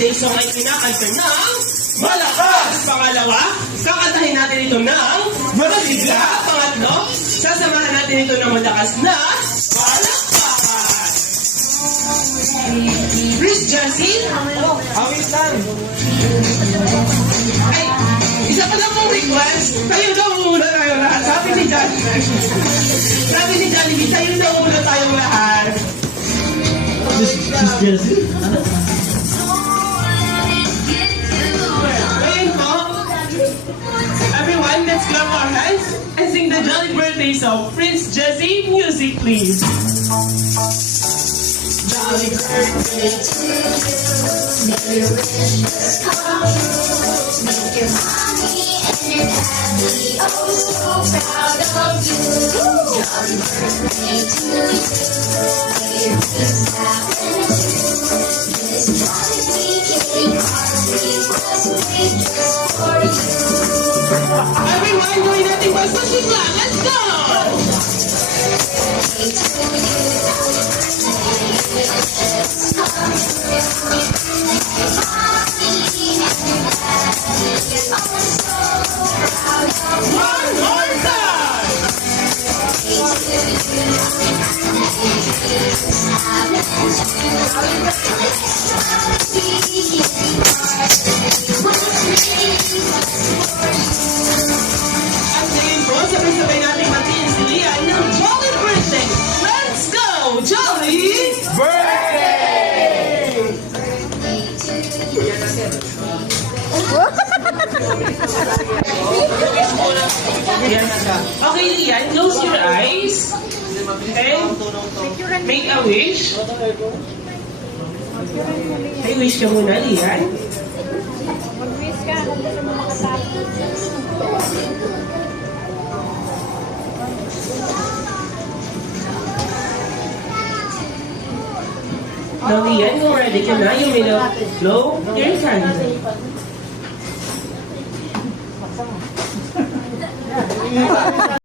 birthday song ay kinakanta ng malakas. Pangalawa, kakantahin natin ito ng masigla. Pangatlo, sasamahan natin ito ng malakas na palakpakan. Chris Jessie? Awit lang. Ay, isa pa lang pong request. Tayo daw muna tayo lahat. Sabi ni Jollibee. Sabi ni Jollibee, tayo daw muna tayong lahat. Jessie? Ayun po. Everyone, let's clap our hands and sing the Jolly Birthday song. Prince Jessie, music please. Jolly birthday to you. May your wishes come true. Make your mommy and your daddy oh so proud of you. Jolly birthday to you. May your dreams happen true. This jolly weekend party was made just for you. Everyone, gawin natin pagsasigla. Let's go! Hey to one more time! At ngayon po, sabay-sabay natin matiin si Lian ng Jolly Birthday. Let's go! Jolly Birthday! Okay, Lian, close your eyes. And make a wish. May wish ka muna, Lian. Mag-wish ka kung gusto mo makatapos. Now, Lian, kung ready ka na, you may now blow your candle.